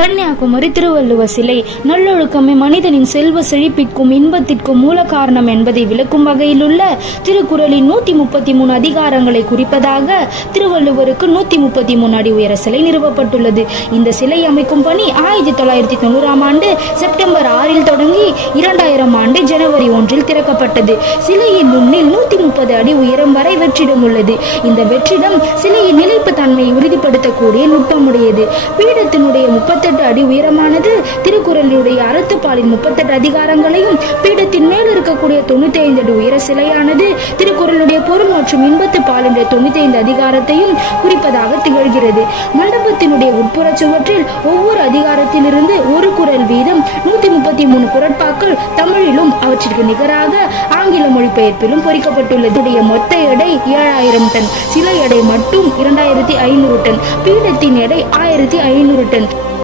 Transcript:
கன்னியாகுமரி திருவள்ளுவர் சிலை நல்லொழுக்கமே மனிதனின் செல்வ செழிப்பிற்கும் இன்பத்திற்கும் மூல காரணம் என்பதை விளக்கும் வகையில் உள்ள திருக்குறளின் 133 அதிகாரங்களை குறிப்பதாக திருவள்ளுவருக்கு 133 அடி உயர சிலை நிறுவப்பட்டுள்ளது. இந்த சிலை அமைக்கும் பணி 1990 ஆண்டு செப்டம்பர் 6 தொடங்கி 2000 ஆண்டு ஜனவரி 1 திறக்கப்பட்டது. சிலையின் முன்னில் 130 அடி உயரம் வரை வெற்றிடம் உள்ளது. இந்த வெற்றிடம் சிலையின் நிலைப்பு தன்மையை உறுதிப்படுத்தக்கூடிய நுட்பமுடையது. பீடத்தினுடைய 38 அடி உயரமானது திருக்குறளுடைய அறத்துப்பாலின் 38 அதிகாரங்களையும், பீடத்தின் மேல் இருக்கக்கூடிய 95 அடி உயர சிலையானது திருக்குறளுடைய பொருள் மற்றும் இன்பத்து பாலின் 95 அதிகாரத்தையும் குறிப்பதாக திகழ்கிறது. மண்டபத்தினுடைய உட்புற சுவற்றில் ஒவ்வொரு அதிகாரத்திலிருந்து ஒரு குறள் வீதம் 133 குறட்பாக்கள் தமிழிலும் அவற்றிற்கு நிகராக ஆங்கில மொழிபெயர்ப்பிலும் பொறிக்கப்பட்டுள்ளது. மொத்த எடை 7000 டன், சிலை எடை மட்டும் 2500 டன், பீடத்தின் எடை 1500 டன்.